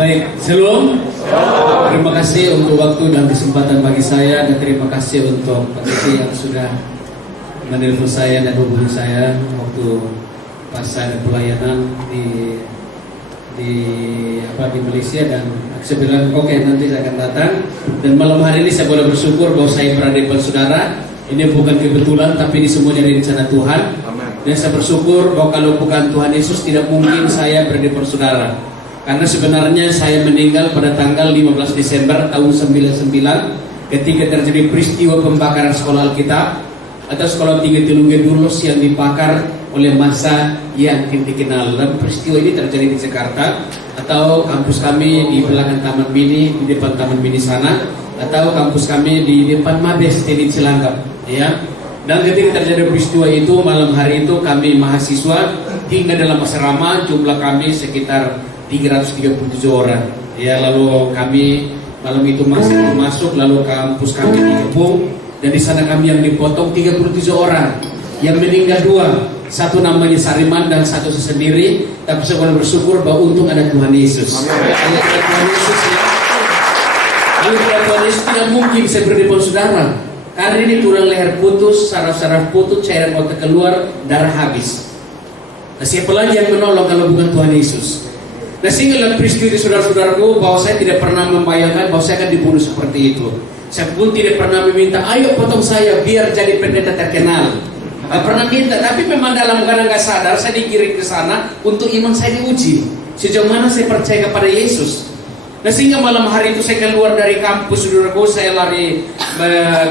Baik, Shalom. Terima kasih untuk waktu dan kesempatan bagi saya, dan terima kasih untuk Pak Titi yang sudah menelpon saya dan hubungi saya waktu pas saya pelayanan di Malaysia, dan saya bilang oke, nanti saya akan datang. Dan malam hari ini saya boleh bersyukur bahwa saya berada di depan saudara. Ini bukan kebetulan, tapi ini semua dari rencana Tuhan. Dan saya bersyukur bahwa kalau bukan Tuhan Yesus, tidak mungkin saya berada di depan saudara. Karena sebenarnya saya meninggal pada tanggal 15 Desember tahun 99 ketika terjadi peristiwa pembakaran sekolah Alkitab atau sekolah tinggi Telungge Durlos yang dibakar oleh massa yang dikenal. Dan peristiwa ini terjadi di Jakarta, atau kampus kami di belakang Taman Mini, di depan Taman Mini sana, atau kampus kami di depan Mabes di Cilangkap, ya. Dan ketika terjadi peristiwa itu, malam hari itu kami mahasiswa tinggal dalam asrama, jumlah kami sekitar 337 orang, ya. Lalu kami malam itu masuk, lalu kampus kami dikepung, dan di sana kami yang dipotong 37 orang, yang meninggal 2, satu namanya Sariman dan satu sendiri. Tapi saya boleh bersyukur bahwa untung ada Tuhan Yesus. Kalau Tuhan Yesus, ya, kalau Tuhan Yesus tidak mungkin saya berdepan saudara. Karena ini tulang leher putus, saraf-saraf putus, cairan otak keluar, darah habis. Nah, siapa lagi yang menolong kalau bukan Tuhan Yesus? Nah, sehingga dalam peristiwa saudara-saudaraku, bahwa saya tidak pernah membayangkan bahwa saya akan dibunuh seperti itu. Saya pun tidak pernah meminta, ayo potong saya biar jadi pendeta terkenal. Gak pernah minta, tapi memang dalam keadaan gak sadar saya dikirim ke sana untuk iman saya diuji. Sejauh mana saya percaya kepada Yesus. Nah, sehingga malam hari itu saya keluar dari kampus, saudaraku, saya lari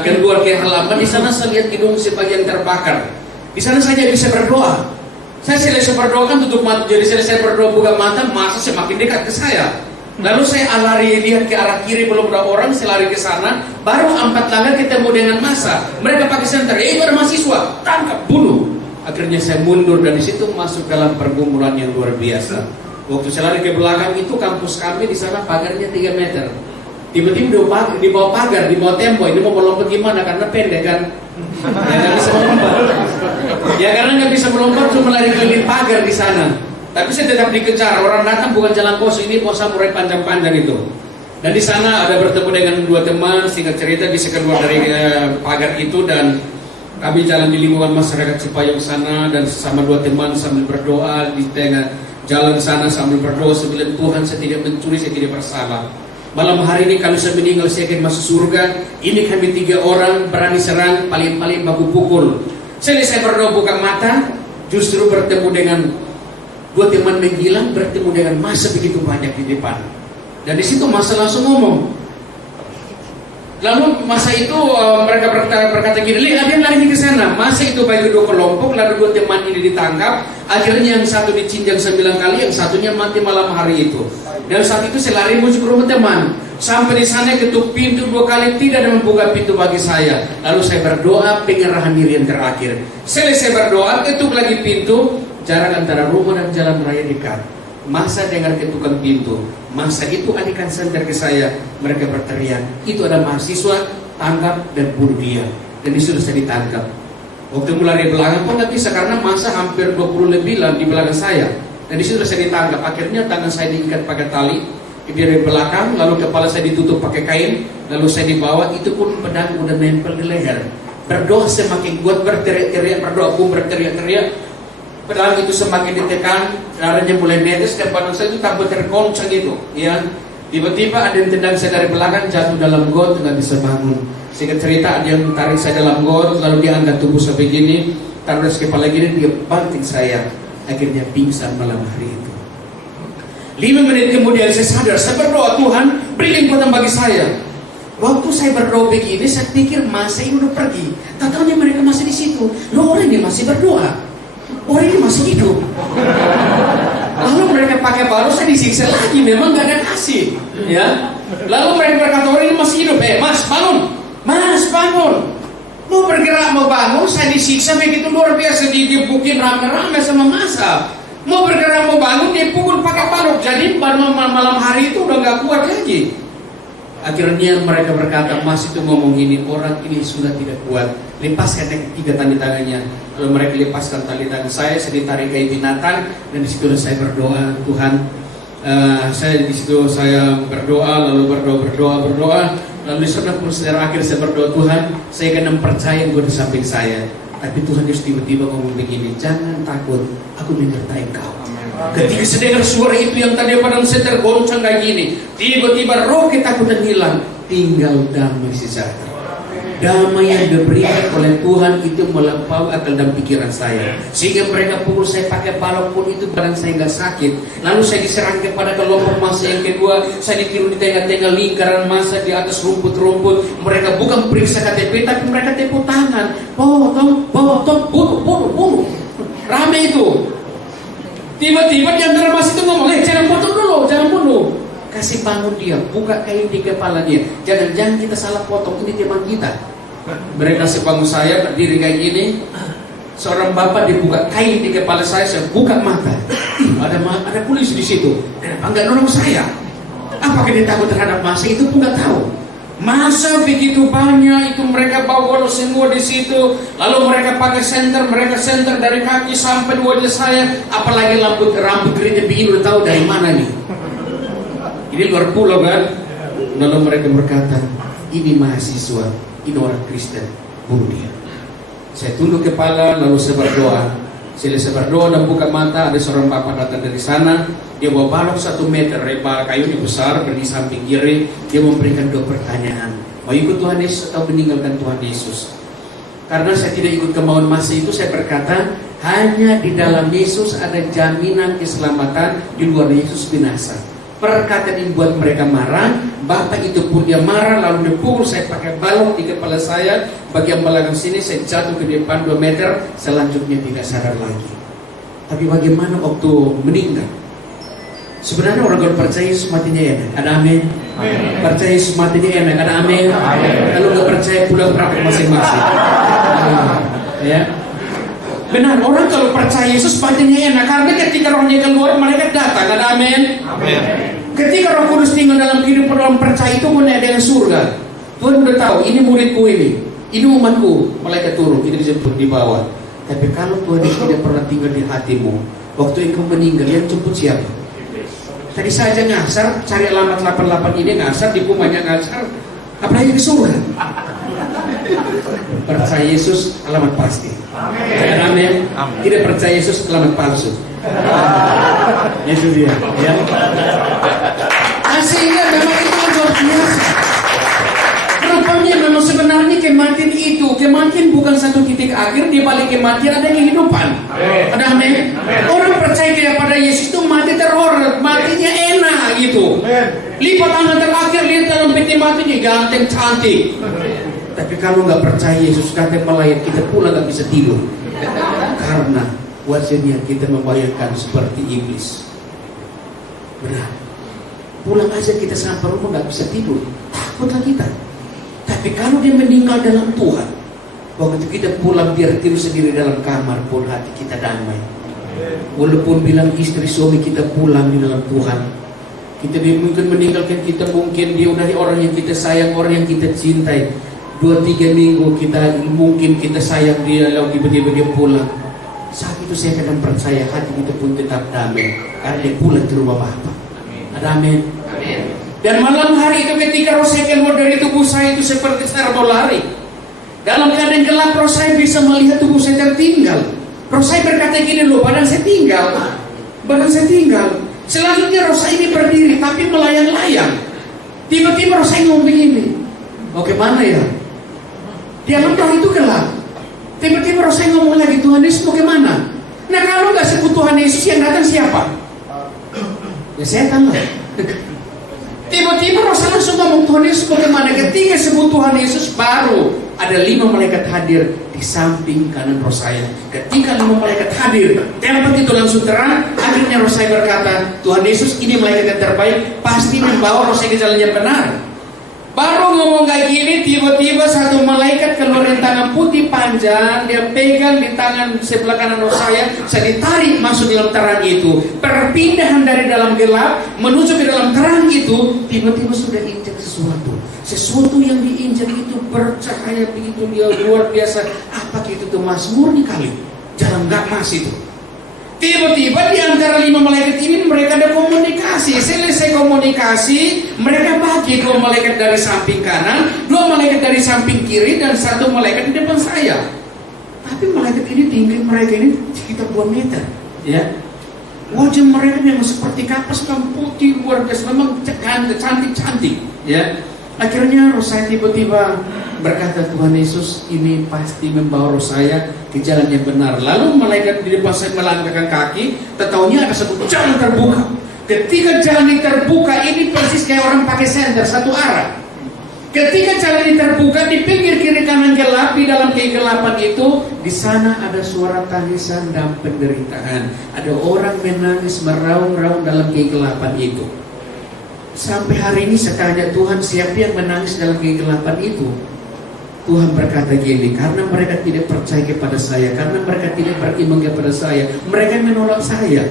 keluar ke halaman. Di sana saya lihat gedung sebagian terbakar. Di sana saja bisa berdoa. Saya selesai berdoa kan tutup mata, jadi selesai berdoa buka mata, masa semakin dekat ke saya. Lalu saya lari lihat ke arah kiri, belum ada orang, saya lari ke sana, baru 4 langkah ketemu dengan massa. Mereka pakai senter, itu ada mahasiswa, tangkap, bunuh. Akhirnya saya mundur dan di situ masuk dalam pergumulan yang luar biasa. Waktu saya lari ke belakang itu kampus kami di sana pagarnya 3 meter. Tiba-tiba di bawah pagar, di bawah tembok, ini mau melompat gimana? Karena pendek kan? Ya nggak bisa melompat. Ya karena nggak bisa melompat, cuma lari keliling pagar di sana. Tapi saya tetap dikejar. Orang datang bukan jalan pos, ini pos samurai panjang-panjang itu. Dan di sana ada bertemu dengan 2 teman. Singkat cerita bisa keluar dari pagar itu, dan kami jalan di lingkungan masyarakat Cipayung sana, dan sama 2 teman sambil berdoa di tengah jalan sana sambil berdoa. Saya bilang, Tuhan, saya tidak mencuri, saya tidak bersalah. Malam hari ini kalau saya meninggal saya akan masuk surga. Ini kami 3 orang berani serang, paling-paling baku pukul. Saya berdoa buka mata, justru bertemu dengan 2 teman menghilang, bertemu dengan massa begitu banyak di depan. Dan di situ massa langsung ngomong. Lalu massa itu mereka berkata gini, lihat ada yang lari ke sana. Massa itu bagi 2 kelompok, lalu 2 teman ini ditangkap. Akhirnya yang satu dicinjang 9 kali, yang satunya mati malam hari itu. Dan saat itu saya lari menuju ke rumah teman. Sampai di sana ketuk pintu 2 kali, tidak ada membuka pintu bagi saya. Lalu saya berdoa pengerahan diri yang terakhir. Selesai berdoa, ketuk lagi pintu. Jarak antara rumah dan jalan raya dekat. Masa dengar ketukan pintu. Masa itu alihkan senter ke saya. Mereka berteriak, itu ada mahasiswa, tangkap dan bunuh dia. Dan disuruh saya ditangkap. Waktu mulai dari belakang pun nggak bisa, karena masa hampir 20 lebih lah di belakang saya. Dan disuruh saya ditangkap. Akhirnya tangan saya diikat pakai tali dari belakang, lalu kepala saya ditutup pakai kain, lalu saya dibawa. Itu pun pedang udah nempel di leher. Berdoa semakin kuat, berteriak-teriak, berdoa pun berteriak-teriak. Pedang itu semakin ditekan, darahnya mulai netes, dan badan saya itu tambah tergoncang gitu, ya. Tiba-tiba ada yang tendang saya dari belakang, jatuh dalam got, nggak bisa bangun. Singkat cerita, ada yang tarik saya dalam got, lalu dia angkat tubuh saya begini, taruh di kepala gini, dia banting saya. Akhirnya pingsan malam hari itu. 5 menit kemudian saya sadar, saya berdoa, Tuhan beri kekuatan bagi saya. Waktu saya berdoa begini, saya pikir masa ini udah pergi. Tak tahunya mereka masih di situ. Loh, orang ini masih berdoa. Orang ini masih hidup. Lalu mereka pakai baru, saya disiksa lagi. Memang gak ada kasih, ya. Lalu mereka berkata, orang ini masih hidup. Mas bangun, mas bangun. Mau bergerak, mau bangun, saya disiksa begitu luar biasa. Digebukin rame-rame sama massa. Mau bergerak, mau bangun, dia pukul pakai balok. Jadi malam hari itu udah gak kuat lagi. Akhirnya mereka berkata, Mas itu ngomong gini, orang ini sudah tidak kuat, lepaskan 3 tali tangannya. Lalu mereka lepaskan tali tangan saya ditarik kayak binatang. Dan disitu saya berdoa, Tuhan Saya di situ saya berdoa, lalu berdoa. Lalu di sana saudara akhir saya berdoa, Tuhan, saya kan percaya Engkau di samping saya. Tapi Tuhan Yesus tiba-tiba ngomong begini, jangan takut, aku menyertai kau. Ketika saya dengar suara itu yang tadi padang saya tergoncang kayak gini, tiba-tiba roh ketakutan hilang, tinggal damai sejahtera. Damai yang diberikan oleh Tuhan itu melampaui akal dan pikiran saya, sehingga mereka pukul saya pakai balok pun itu badan saya nggak sakit. Lalu saya diserang kepada kelompok massa yang kedua, saya dikirim di tengah-tengah lingkaran massa di atas rumput-rumput. Mereka bukan periksa KTP, tapi mereka tepuk tangan, potong, bunuh. Rame itu. Tiba-tiba di antara massa itu ngomong, jangan potong dulu, jangan bunuh. Kasih bangun dia, buka kain di kepala dia. Jangan kita salah potong, ini teman kita. Mereka kasih bangun saya, berdiri kayak gini. Seorang bapak dibuka kain di kepala saya buka mata. Ada polisi di situ. Kenapa enggak nolong saya? Apakah dia takut terhadap masa itu pun nggak tahu. Masa begitu banyak itu mereka bawa semua di situ. Lalu mereka pakai senter dari kaki sampai di wajah saya. Apalagi rambut keriting begini, udah tahu dari mana nih. Ini luar pulau kan. Lalu mereka berkata, ini mahasiswa, ini orang Kristen, bunuh dia. Saya tunduk kepala, lalu saya berdoa. Saya berdoa dan buka mata. Ada seorang bapak datang dari sana. Dia bawa balok 1 meter, reba kayunya besar, berdiri samping kiri. Dia memberikan 2 pertanyaan. Mau ikut Tuhan Yesus atau meninggalkan Tuhan Yesus? Karena saya tidak ikut kemauan masa itu, saya berkata, hanya di dalam Yesus ada jaminan keselamatan, di luar Yesus binasa. Perkataan ini buat mereka marah. Bapak itu pun dia marah, lalu dia pukul saya pakai balok di kepala saya. Bagian belakang sini saya jatuh ke depan 2 meter. Selanjutnya tidak sadar lagi. Tapi bagaimana waktu meninggal? Sebenarnya orang kalau percaya Yesus matinya enak, ada amin. Percaya Yesus matinya enak, ada amin. Kalau nggak percaya pulang praktek masing-masing. Ya. Benar, orang kalau percaya Yesus matinya enak, karena ketika rohnya keluar mereka datang, ada amin. Ketika Roh Kudus tinggal dalam kehidupan orang percaya itu pun ada yang surga. Tuhan udah tahu, ini muridku ini umatku, malaikat turun, ini disebut di bawah. Tapi kalau Tuhan tidak pernah tinggal di hatimu, waktu engkau meninggal, yang jemput siapa? Tadi saja ngasar, cari alamat 88 ini ngasar, di rumahnya ngasar, apalagi ke surga. Percaya Yesus alamat pasti. Amin. Tidak percaya Yesus alamat palsu. Itu dia. Ya. Sehingga memang itu luar biasa. Rupanya memang sebenarnya kematian bukan satu titik akhir. Di balik kematian ada kehidupan. Ada amin. Orang percaya kepada Yesus itu mati terhormat, matinya enak gitu. Lipat tangan terakhir, lihat dalam peti matinya ganteng cantik. Tapi kalau nggak percaya Yesus, kata melayang kita pulang nggak bisa tidur. Karena wajahnya kita membayangkan seperti iblis. Benar. Pulang aja kita sampai rumah nggak bisa tidur, takutlah kita. Tapi kalau dia meninggal dalam Tuhan, waktu kita pulang biar tidur sendiri dalam kamar pun hati kita damai. Walaupun bilang istri suami kita pulang di dalam Tuhan, kita mungkin meninggalkan kita, mungkin dia udah orang yang kita sayang, orang yang kita cintai. 2-3 minggu mungkin kita sayang dia, lalu tiba-tiba dia pulang. Saat itu saya akan percaya hati kita pun tetap damai, karena dia pulang ke rumah Bapa. Ada amin. Dan malam hari itu ketika roh saya keluar dari tubuh saya itu seperti saya mau lari. Dalam keadaan gelap roh saya bisa melihat tubuh saya tertinggal. Roh saya berkata gini loh, badan saya tinggal. Selanjutnya roh saya ini berdiri tapi melayang-layang. Tiba-tiba roh saya ngomong begini, bagaimana ya? Di alam roh itu gelap. Tiba-tiba roh saya ngomong lagi, Tuhan Yesus mau kemana? Nah kalau nggak sebut Tuhan Yesus, yang datang siapa? Ya setan lah. Tiba-tiba roh saya langsung ngomong, Tuhan Yesus mau kemana? Ketika sebut Tuhan Yesus, baru ada 5 malaikat hadir di samping kanan roh saya. Ketika 5 malaikat hadir, tempat itu langsung terang. Akhirnya roh saya berkata, Tuhan Yesus ini malaikat yang terbaik, pasti membawa roh saya ke jalan yang benar. Baru ngomong kayak gini, tiba-tiba satu malaikat keluarin tangan putih panjang, dia pegang di tangan sebelah kanan roh saya ditarik masuk dalam terang itu. Perpindahan dari dalam gelap menuju ke dalam terang itu, tiba-tiba sudah injak sesuatu yang diinjak itu bercahaya begitu dia luar biasa. Apa itu tuh? Mazmur nih kali, jalan gak mas itu. Tiba-tiba di antara 5 malaikat ini mereka ada komunikasi. Selesai komunikasi, mereka bagi 2 malaikat dari samping kanan, 2 malaikat dari samping kiri, dan 1 malaikat di depan saya. Tapi malaikat ini tinggi mereka ini sekitar 2 meter, ya. Wajah mereka memang seperti kapas, memang putih luar biasa, memang cantik-cantik, ya. Akhirnya roh saya tiba-tiba berkata, Tuhan Yesus, ini pasti membawa roh saya ke jalan yang benar. Lalu malaikat di depan saya melangkahkan kaki, tetahunya ada satu jalan terbuka. Ketika jalan ini terbuka, ini persis kayak orang pakai senter satu arah. Ketika jalan ini terbuka, di pinggir kiri kanan gelap, di dalam kegelapan itu, di sana ada suara tangisan dan penderitaan. Ada orang menangis meraung-raung dalam kegelapan itu. Sampai hari ini saya tanya Tuhan, siapa yang menangis dalam kegelapan itu? Tuhan berkata gini, karena mereka tidak percaya kepada saya, karena mereka tidak beriman kepada saya, mereka menolak saya.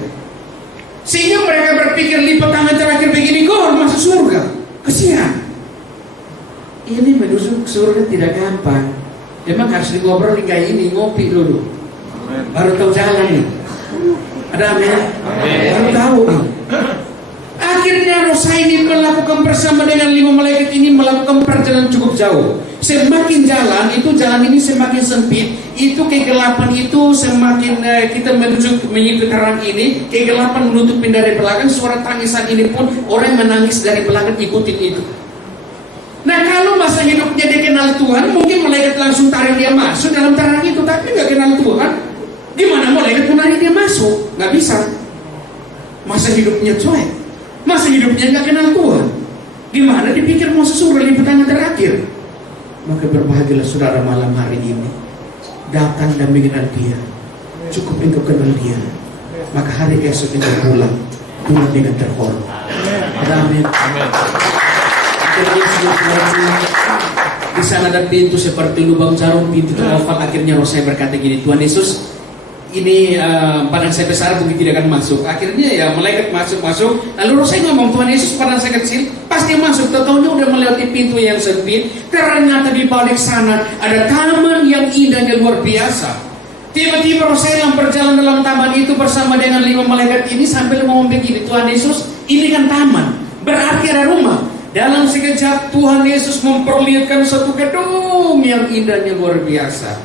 Sehingga mereka berpikir lipat tangan terakhir begini, kau masuk surga. Kesian. Ini menuju surga tidak gampang. Memang harus ngobrol kayak ini, ngopi dulu. Baru tahu jalan nih. Ada amin? Baru tahu. Akhirnya roh saya ini melakukan bersama dengan 5 malaikat ini melakukan perjalanan cukup jauh. Semakin jalan itu, jalan ini semakin sempit. Itu kegelapan itu semakin kita menuju terang ini, kegelapan menutupi dari belakang. Suara tangisan ini pun orang menangis dari belakang ikutin itu. Nah, kalau masa hidupnya dia kenal Tuhan, mungkin malaikat langsung tarik dia masuk dalam terang itu. Tapi nggak kenal Tuhan, gimana malaikat menarik dia masuk? Nggak bisa. Masa hidupnya cuek, masa hidupnya nggak kenal Tuhan, gimana dipikir mau surga di petang terakhir? Maka berbahagialah saudara malam hari ini, datang dan mengenal Dia. Cukup engkau kenal Dia, maka hari esok engkau pulang dengan terhormat. Amin. Di sana ada pintu seperti lubang jarum, pintu terbuka. Akhirnya roh saya berkata gini, Tuhan Yesus, ini padang saya besar mungkin tidak akan masuk. Akhirnya ya malaikat masuk. Lalu roh saya ngomong, Tuhan Yesus, padang saya kecil pasti masuk. Tahu-tahunya udah melewati pintu yang sempit. Ternyata di balik sana ada taman yang indah dan luar biasa. Tiba-tiba roh saya yang berjalan dalam taman itu bersama dengan 5 malaikat ini sambil ngomong begini, Tuhan Yesus, ini kan taman, berarti ada rumah. Dalam sekejap Tuhan Yesus memperlihatkan satu gedung yang indahnya luar biasa.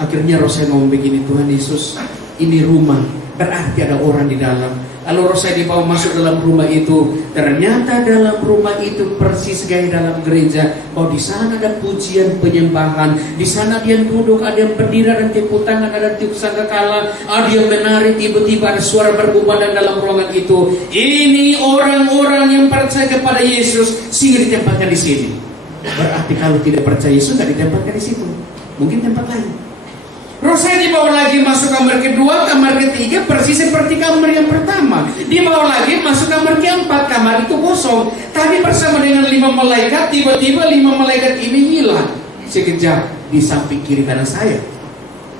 Akhirnya roh saya ngomong begini, Tuhan Yesus, ini rumah, berarti ada orang di dalam. Lalu roh saya dibawa masuk dalam rumah itu. Ternyata dalam rumah itu persis kayak dalam gereja. Oh, di sana ada pujian penyembahan. Di sana dia duduk, ada yang berdiri, ada tepuk tangan, ada tiup sangkakala, ada yang menari. Tiba-tiba ada suara berkumandang dalam ruangan itu. Ini orang-orang yang percaya kepada Yesus, sehingga ditempatkan di sini. Berarti kalau tidak percaya Yesus, tidak ditempatkan di situ. Mungkin tempat lain. Roh saya dibawa lagi masuk kamar kedua, kamar ketiga, persis seperti kamar yang pertama. Dibawa lagi masuk kamar keempat, kamar itu kosong. Tadi bersama dengan 5 malaikat, tiba-tiba 5 malaikat ini hilang. Sekejap di samping kiri kanan saya.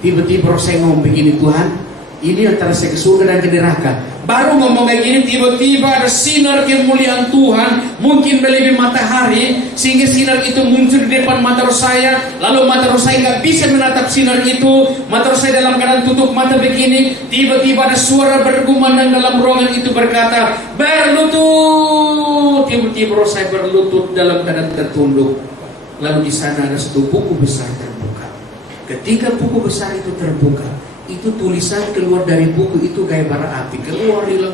Tiba-tiba roh saya ngomong begini, Tuhan, ini antara saya ke surga dan ke neraka. Baru ngomong kayak gini, tiba-tiba ada sinar kemuliaan Tuhan, mungkin melebihi matahari, sehingga sinar itu muncul di depan mata roh saya. Lalu mata roh saya nggak bisa menatap sinar itu. Mata roh saya dalam keadaan tutup mata begini. Tiba-tiba ada suara berkumandang dalam ruangan itu berkata, berlutut. Tiba-tiba roh saya berlutut dalam keadaan tertunduk. Lalu di sana ada satu buku besar terbuka. Ketika buku besar itu terbuka, itu tulisan keluar dari buku itu kayak bara api, keluar hilang,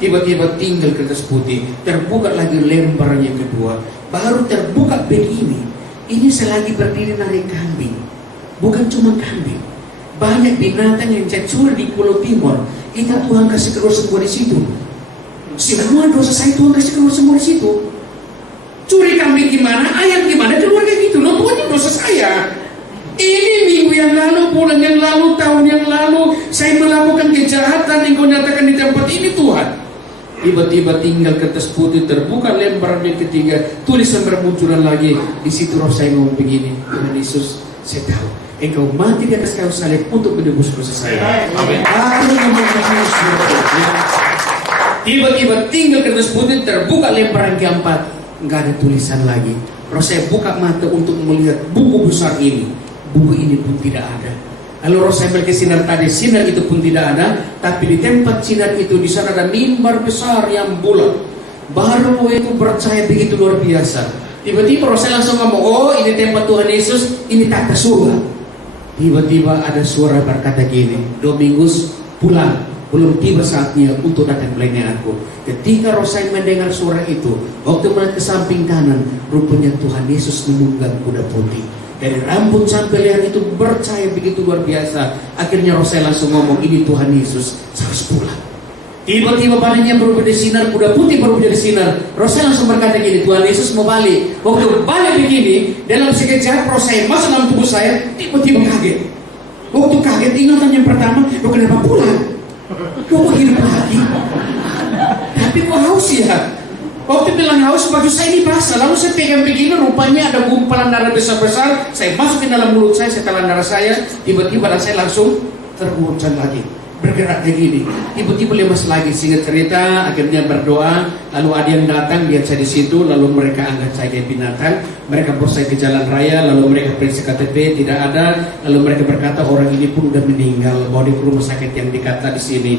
tiba-tiba tinggal kertas putih. Terbuka lagi lembaran yang kedua, baru terbuka begini. Ini selagi berdiri narik kambing, bukan cuma kambing, banyak binatang yang cacur di Pulau Timur. Itu Tuhan kasih keluar semua di situ. Semua dosa saya Tuhan kasih keluar semua di situ. Curi kambing gimana, ayam gimana, keluar kayak gitu. Loh, Tuhan dosa saya. Ini minggu yang lalu, bulan yang lalu, tahun yang lalu, saya melakukan kejahatan yang kau nyatakan di tempat ini, Tuhan. Tiba-tiba tinggal kertas putih terbuka, lembaran yang ketiga, tulisan bermunculan lagi. Di situ roh saya ngomong begini, Tuhan Yesus, saya tahu Engkau mati di atas kayu salib untuk menebus dosa saya. Amin. Tiba-tiba tinggal kertas putih terbuka, lembaran keempat, nggak ada tulisan lagi. Roh saya buka mata untuk melihat buku besar ini. Buku ini pun tidak ada. Lalu roh saya melihat sinar tadi, sinar itu pun tidak ada, tapi di tempat sinar itu di sana ada mimbar besar yang bulat. Baru itu percaya begitu luar biasa. Tiba-tiba roh saya langsung ngomong, oh ini tempat Tuhan Yesus, ini tata surga. Tiba-tiba ada suara berkata gini, Domingus pulang, belum tiba saatnya untuk datang melihat aku. Ketika roh saya mendengar suara itu, waktu melihat ke samping kanan, rupanya Tuhan Yesus menunggang kuda putih. Dari rambut sampai leher itu percaya begitu luar biasa. Akhirnya roh saya langsung ngomong, ini Tuhan Yesus, saya harus pulang. Tiba-tiba badannya berubah jadi sinar, kuda putih berubah jadi sinar. Roh saya langsung berkata gini, Tuhan Yesus mau balik. Waktu balik begini, dalam sekejap roh saya masuk dalam tubuh saya, tiba-tiba kaget. Waktu kaget, ingatan yang pertama, lo kenapa pulang? Lo kok hidup lagi? Tapi kok haus ya? Waktu bilang haus, baju saya ini basah. Lalu saya pegang begini, rupanya ada gumpalan darah besar-besar. Saya masukin dalam mulut saya, saya telan darah saya. Tiba-tiba saya langsung terguncang lagi, bergerak kayak gini. Tiba-tiba lemas lagi. Singkat cerita, akhirnya berdoa. Lalu ada yang datang, lihat saya di situ. Lalu mereka angkat saya kayak binatang. Mereka bawa saya ke jalan raya. Lalu mereka periksa KTP, tidak ada. Lalu mereka berkata orang ini pun udah meninggal, bawa di rumah sakit yang dikata di sini.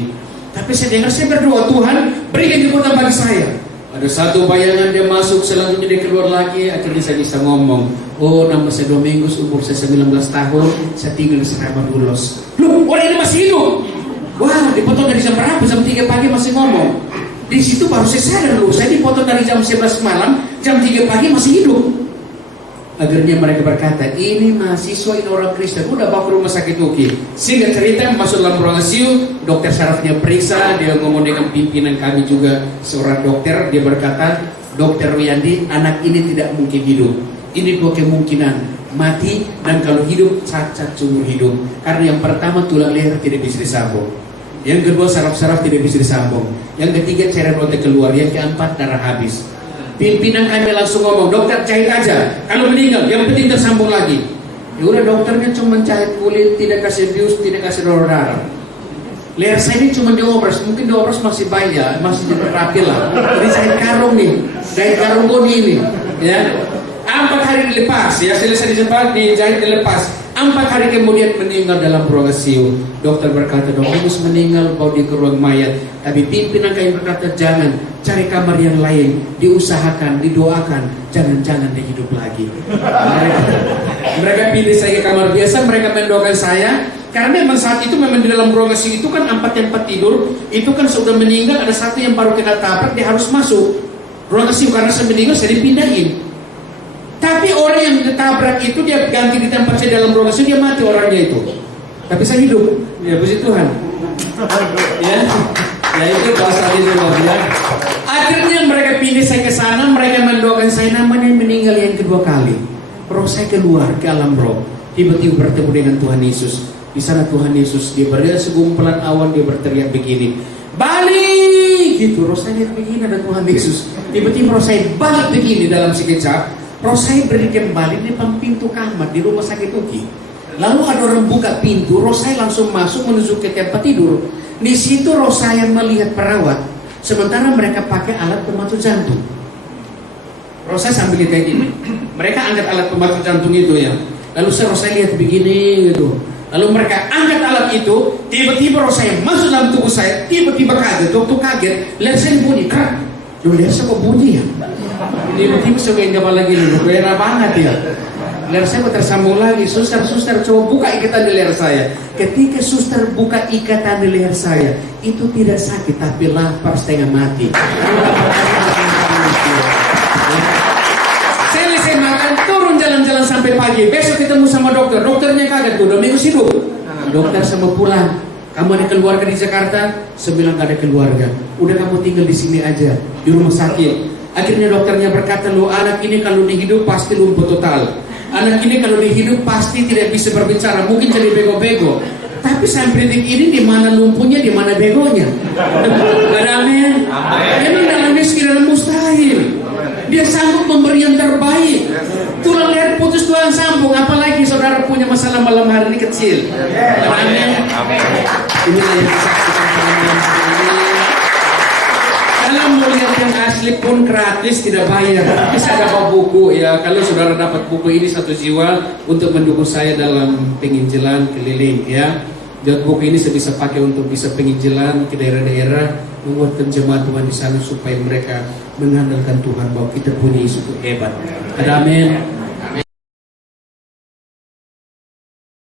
Tapi saya dengar, saya berdoa, Tuhan berikan kekuatan bagi saya. Ada satu bayangan dia masuk, selanjutnya dia keluar lagi. Akhirnya saya bisa ngomong, oh nama saya Domingus, umur saya 19 tahun, saya tinggal di Serama Dulos. Loh, orang ini masih hidup. Wah, dipotong dari jam berapa? Jam 3 pagi masih ngomong. Di situ baru saya sadar loh, saya dipotong dari jam 11 malam, jam 3 pagi masih hidup. Akhirnya mereka berkata, ini mahasiswa, ini orang Kristen, udah bawa ke rumah sakit UKI. Sehingga cerita masuk dalam ruang ICU, dokter sarafnya periksa, dia ngomong dengan pimpinan kami juga, seorang dokter, dia berkata, Dokter Wiyandi, anak ini tidak mungkin hidup. Ini dua kemungkinan, mati dan kalau hidup cacat seumur hidup. Karena yang pertama tulang leher tidak bisa disambung, yang kedua saraf-saraf tidak bisa disambung, yang ketiga cairan otak keluar, yang keempat darah habis. Pimpinan kami langsung ngomong, dokter jahit aja, kalau meninggal yang penting tersambung lagi. Ya udah, dokternya cuma jahit kulit, tidak kasih bius, tidak kasih donor darah. Leher saya ini cuma diobras, mungkin diobras masih baik ya, masih rapi lah. Jadi jahit karung nih, jahit karung bodi ini, ya. 4 hari dilepas, ya selesai dijahit dilepas. 4 hari kemudian meninggal dalam ruang ICU. Dokter berkata, Domingus meninggal, bawa dia ke ruang mayat. Tapi pimpinan kami berkata, jangan, cari kamar yang lain, diusahakan, didoakan, jangan-jangan dia hidup lagi. Mereka pilih saya ke kamar biasa, mereka mendoakan saya. Karena memang saat itu memang di dalam ruang ICU itu kan 4 tempat tidur, itu kan sudah meninggal, ada satu yang baru kena tabrak, dia harus masuk ruang ICU karena saya meninggal, saya dipindahin. Tapi orang yang ditabrak itu dia ganti di tempat saya dalam ruang ICU, dia mati orangnya itu. Tapi saya hidup. Ya puji Tuhan. Ya itu bahasa itu ya. Akhirnya mereka pilih saya ke sana, mereka mendoakan saya, namanya meninggal yang kedua kali. Roh saya keluar ke alam roh. Tiba-tiba bertemu dengan Tuhan Yesus. Di sana Tuhan Yesus, dia berada segumpulan awan, dia berteriak begini, balik gitu. Roh saya lihat begini ada Tuhan Yesus. Tiba-tiba roh saya balik begini dalam sekejap. Roh saya berikan balik di depan pintu kamar di rumah sakit UKI. Lalu ada orang buka pintu, roh saya langsung masuk menuju ke tempat tidur. Di situ roh saya melihat perawat, sementara mereka pakai alat pemantau jantung. Roh saya sambil lihat ini, mereka angkat alat pemantau jantung itu ya. Lalu roh saya lihat begini gitu. Lalu mereka angkat alat itu, tiba-tiba roh saya masuk dalam tubuh saya, tiba-tiba kaget. Waktu kaget, leher saya bunyi, kerak. Loh, leher saya kok bunyi ya? Tiba-tiba saya enggak lagi dulu, berat banget ya. Leher saya tersambung lagi. Suster coba buka ikatan di leher saya. Ketika suster buka ikatan di leher saya, itu tidak sakit tapi lapar setengah mati. Selesai makan, turun jalan-jalan sampai pagi. Besok ketemu sama dokter. Dokternya kaget tuh, Domingus hidup. Dokter sama pulang. Kamu ada keluarga di Jakarta? Saya bilang gak ada keluarga. Udah kamu tinggal di sini aja, di rumah sakit. Akhirnya dokternya berkata, lo anak ini kalau dihidup pasti lumpuh total. Anak ini kalau dihidup pasti tidak bisa berbicara, mungkin jadi bego-bego. Tapi sampai detik ini di mana lumpuhnya, di mana begonya? Ada amin. Memang dalam miskin dalam mustahil. Dia sanggup memberi yang terbaik. Tulang leher putus Tuhan sambung, apalagi saudara punya masalah malam hari ini kecil. Amin. Ini yang disaksikan dalam melihat yang asli pun gratis, tidak bayar. Bisa dapat buku ya. Kalau saudara dapat buku ini satu jiwa untuk mendukung saya dalam penginjilan keliling ya. Dan buku ini saya bisa pakai untuk bisa penginjilan ke daerah-daerah, menguatkan jemaat Tuhan di sana supaya mereka mengandalkan Tuhan bahwa kita punya Yesus itu hebat. Amin.